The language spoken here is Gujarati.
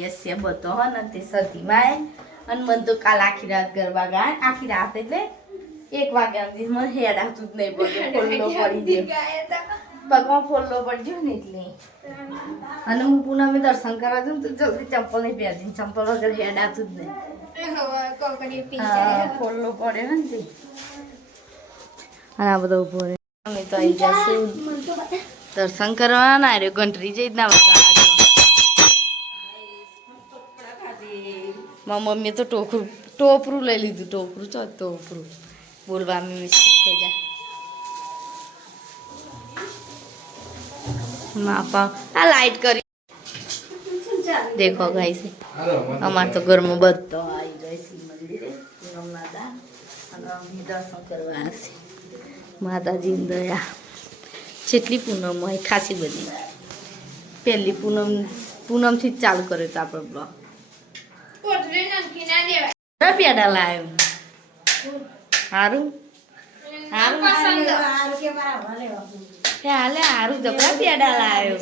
દિવસ છે બધો હો ને તે સતીમાં અને મને તો કાલ આખી રાત ગરબા ગાય આખી રાત એટલે 1 વાગ્યા સુધી મને હેડ આવતું જ નહીં પડ્યો ફોલ્લો પડી ગયો પગમાં ફોલ્લો પડ્યો ને એટલે અને હું પૂનમે દર્શન કરવા જાઉં તો જલ્દી ચંપલ નહીં પહેરતી ચંપલ વગર હેડ આવતું જ નહીં ફોલ્લો પડ્યો ને તે અને આ બધો ઉભો રહે અમે તો આવી જશું દર્શન કરવાના રે ઘંટરી જઈ જ ના વગાડજો મારી મમ્મીએ તો ટોપરું લઈ લીધું ટોપરું ચો ટોપરું બોલવા મિસ્ટેક થઈ જાય માપા આ લાઈટ કરી દેખો ગાઈસ અમાર તો ઘરમાં બધો આવી જાય છે મંદિરે પૂનમના અને અમે દર્શન કરવા આવશે માતાજીની દયા જેટલી પૂનમ હોય ખાસી બધી પહેલી પૂનમથી જ ચાલુ કર્યો તો આપણે બ્લોગ પેડા લાવ્યો સારું સારું હાલે સારું જબરા પેડા લાવ્યો